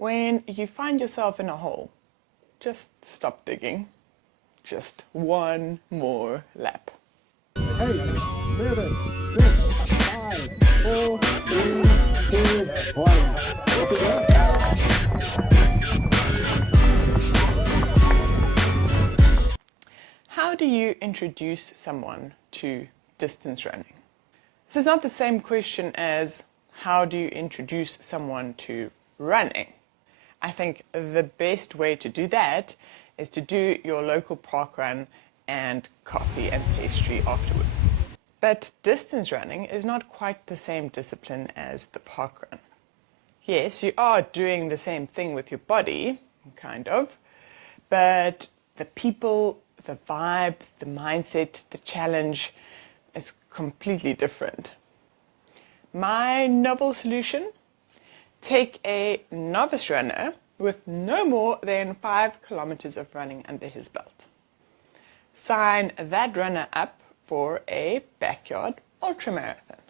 When you find yourself in a hole, just stop digging. Just one more lap. 8, 7, 6, 5, 4, 3, 2, 1. How do you introduce someone to distance running? This is not the same question as how do you introduce someone to running. I think the best way to do that is to do your local park run and coffee and pastry afterwards. But distance running is not quite the same discipline as the park run. Yes, you are doing the same thing with your body, kind of, but the people, the vibe, the mindset, the challenge is completely different. My novel solution: take a novice runner with no more than 5 kilometers of running under his belt. Sign that runner up for a backyard ultramarathon.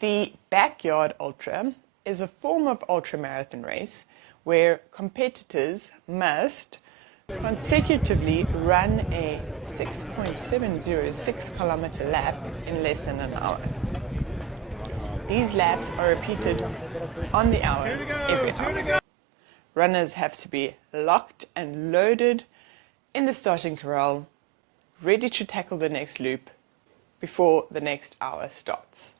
The backyard ultra is a form of ultramarathon race where competitors must consecutively run a 6.706 kilometer lap in less than an hour. These laps are repeated on the hour every hour. Runners have to be locked and loaded in the starting corral, ready to tackle the next loop before the next hour starts.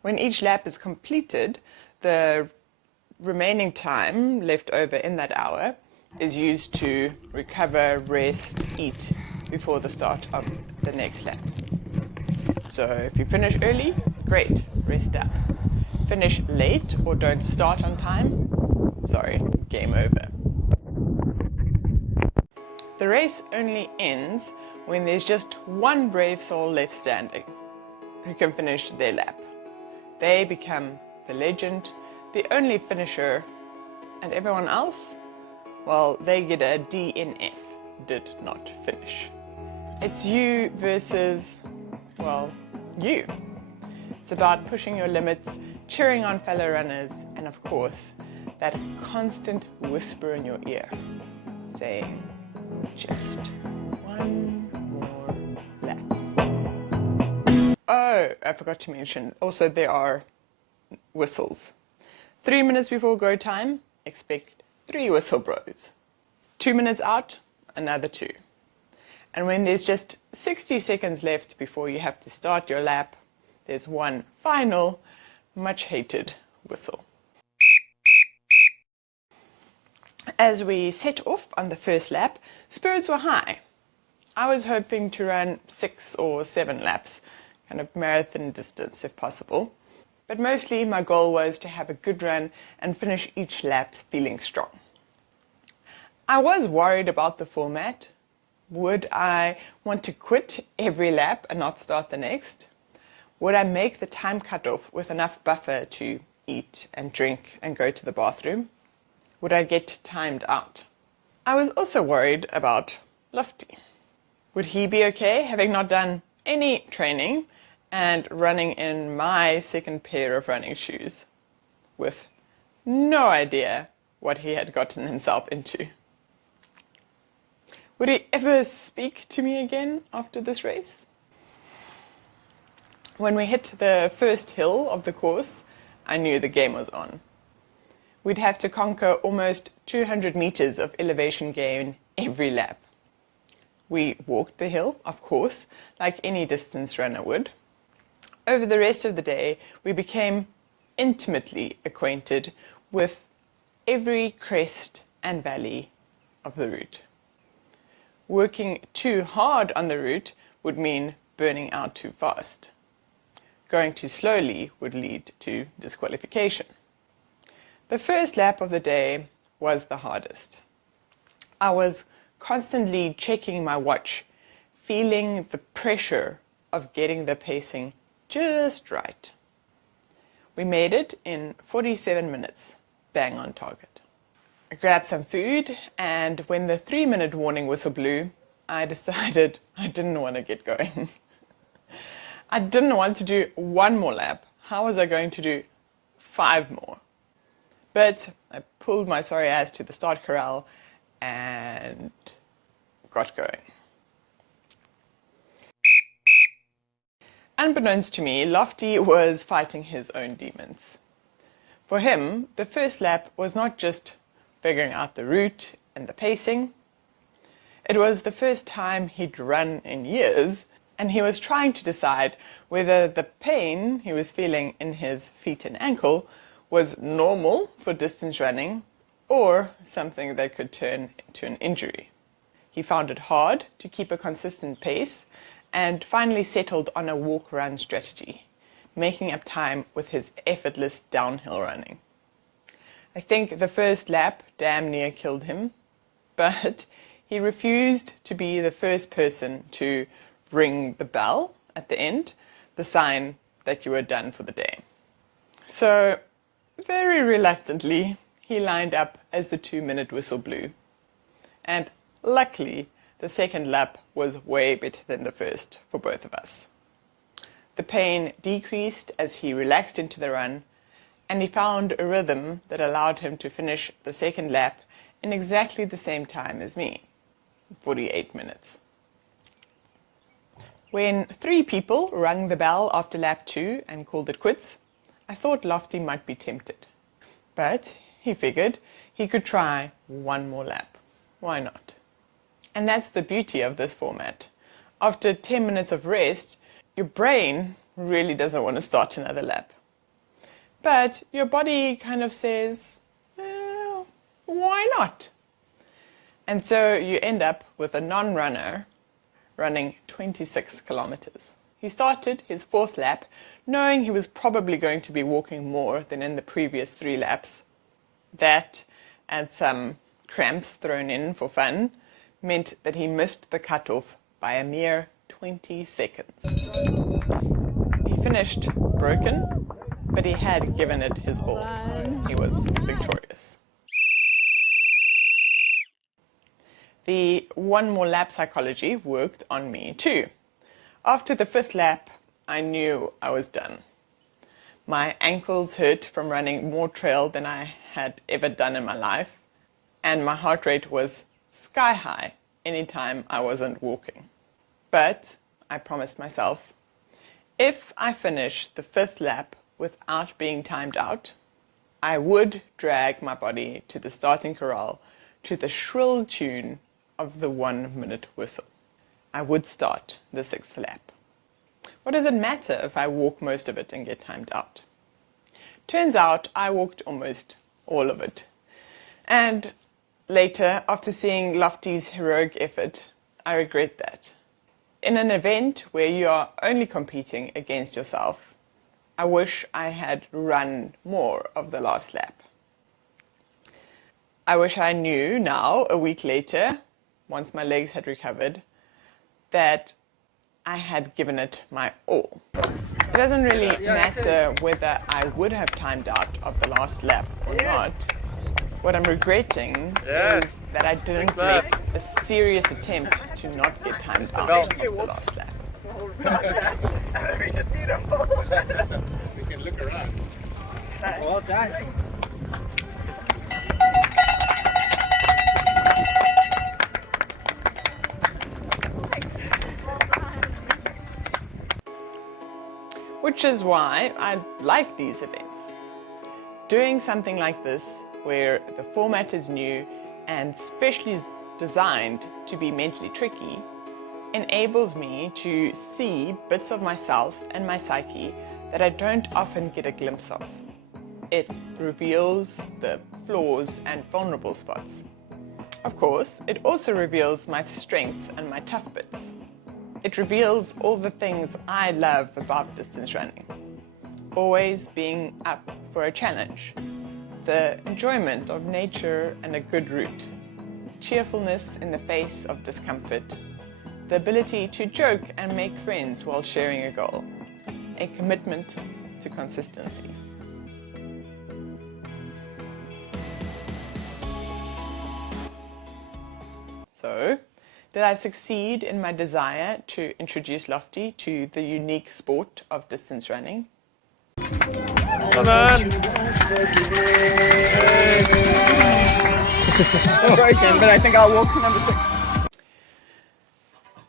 When each lap is completed, the remaining time left over in that hour is used to recover, rest, eat before the start of the next lap. So if you finish early, great, rest up. Finish late or don't start on time, sorry, game over. The race only ends when there's just one brave soul left standing who can finish their lap. They become the legend, the only finisher, and everyone else, well, they get a DNF, did not finish. It's you versus, well, you. It's about pushing your limits, cheering on fellow runners, and of course, that constant whisper in your ear saying, just one more lap. Oh, I forgot to mention, also there are whistles. 3 minutes before go time, expect 3 whistle bros. 2 minutes out, another 2. And when there's just 60 seconds left before you have to start your lap, there's one final, much hated whistle. As we set off on the first lap, spirits were high. I was hoping to run 6 or 7 laps, kind of marathon distance if possible. But mostly my goal was to have a good run and finish each lap feeling strong. I was worried about the format. Would I want to quit every lap and not start the next? Would I make the time cutoff with enough buffer to eat and drink and go to the bathroom? Would I get timed out? I was also worried about Lofty. Would he be okay having not done any training and running in my second pair of running shoes with no idea what he had gotten himself into? Would he ever speak to me again after this race? When we hit the first hill of the course, I knew the game was on. We'd have to conquer almost 200 meters of elevation gain every lap. We walked the hill, of course, like any distance runner would. Over the rest of the day, we became intimately acquainted with every crest and valley of the route. Working too hard on the route would mean burning out too fast. Going too slowly would lead to disqualification. The first lap of the day was the hardest. I was constantly checking my watch, feeling the pressure of getting the pacing just right. We made it in 47 minutes, bang on target. I grabbed some food, and when the 3-minute warning whistle blew, I decided I didn't want to get going. I didn't want to do one more lap. How was I going to do 5 more. But I pulled my sorry ass to the start corral and got going. Unbeknownst to me, Lofty was fighting his own demons. For him, the first lap was not just figuring out the route and the pacing. It was the first time he'd run in years, and he was trying to decide whether the pain he was feeling in his feet and ankle was normal for distance running or something that could turn into an injury. He found it hard to keep a consistent pace and finally settled on a walk-run strategy, making up time with his effortless downhill running. I think the first lap damn near killed him, but he refused to be the first person to ring the bell at the end, the sign that you were done for the day. So, very reluctantly, he lined up as the 2-minute whistle blew. And luckily, the second lap was way better than the first for both of us. The pain decreased as he relaxed into the run, and he found a rhythm that allowed him to finish the second lap in exactly the same time as me, 48 minutes. When 3 people rang the bell after lap 2 and called it quits, I thought Lofty might be tempted. But he figured he could try 1 more lap. Why not? And that's the beauty of this format. After 10 minutes of rest, your brain really doesn't want to start another lap. But your body kind of says, well, why not? And so you end up with a non-runner running 26 kilometers. He started his 4th lap knowing he was probably going to be walking more than in the previous 3 laps. That, and some cramps thrown in for fun, meant that he missed the cutoff by a mere 20 seconds. He finished broken, but he had given it his all. He was victorious. The 1 more lap psychology worked on me too. After the 5th lap, I knew I was done. My ankles hurt from running more trail than I had ever done in my life, and my heart rate was sky high anytime I wasn't walking. But I promised myself, if I finish the 5th lap without being timed out, I would drag my body to the starting corral to the shrill tune of the 1-minute whistle. I would start the 6th lap. What does it matter if I walk most of it and get timed out? Turns out I walked almost all of it. And later, after seeing Lofty's heroic effort, I regret that. In an event where you are only competing against yourself, I wish I had run more of the last lap. I wish I knew now, a week later, once my legs had recovered, that I had given it my all. It doesn't really matter whether I would have timed out of the last lap or not. What I'm regretting is that I didn't make a serious attempt to not get timed out of the last lap. We just beat him. We can look around. Well done. Which is why I like these events. Doing something like this, where the format is new and specially designed to be mentally tricky, enables me to see bits of myself and my psyche that I don't often get a glimpse of. It reveals the flaws and vulnerable spots. Of course, it also reveals my strengths and my tough bits. It reveals all the things I love about distance running. Always being up for a challenge, the enjoyment of nature and a good route, cheerfulness in the face of discomfort, the ability to joke and make friends while sharing a goal, a commitment to consistency. So, did I succeed in my desire to introduce Lofty to the unique sport of distance running? Come on! Broken, but I think I'll walk to number 6.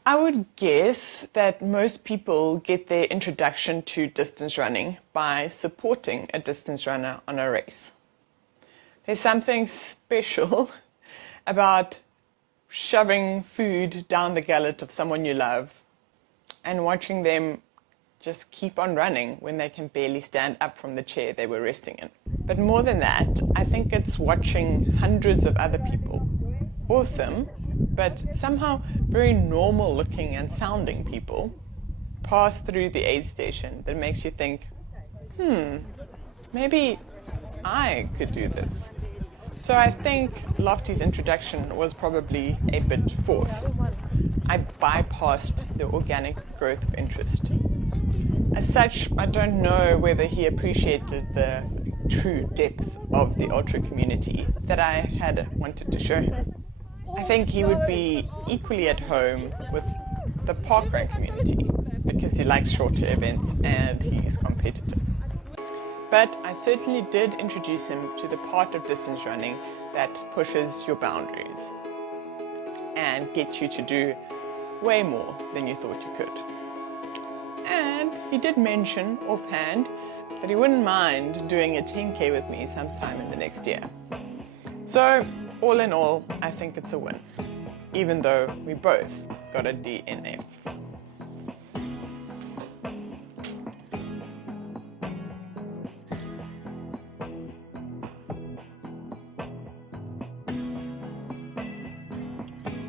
I would guess that most people get their introduction to distance running by supporting a distance runner on a race. There's something special about shoving food down the gullet of someone you love and watching them just keep on running when they can barely stand up from the chair they were resting in. But more than that, I think it's watching hundreds of other people, awesome, but somehow very normal looking and sounding people, pass through the aid station that makes you think, maybe I could do this. So I think Lofty's introduction was probably a bit forced. I bypassed the organic growth of interest. As such, I don't know whether he appreciated the true depth of the ultra community that I had wanted to show him. I think he would be equally at home with the parkrun community because he likes shorter events and he's competitive. But I certainly did introduce him to the part of distance running that pushes your boundaries and gets you to do way more than you thought you could. And he did mention offhand that he wouldn't mind doing a 10K with me sometime in the next year. So all in all, I think it's a win, even though we both got a DNF.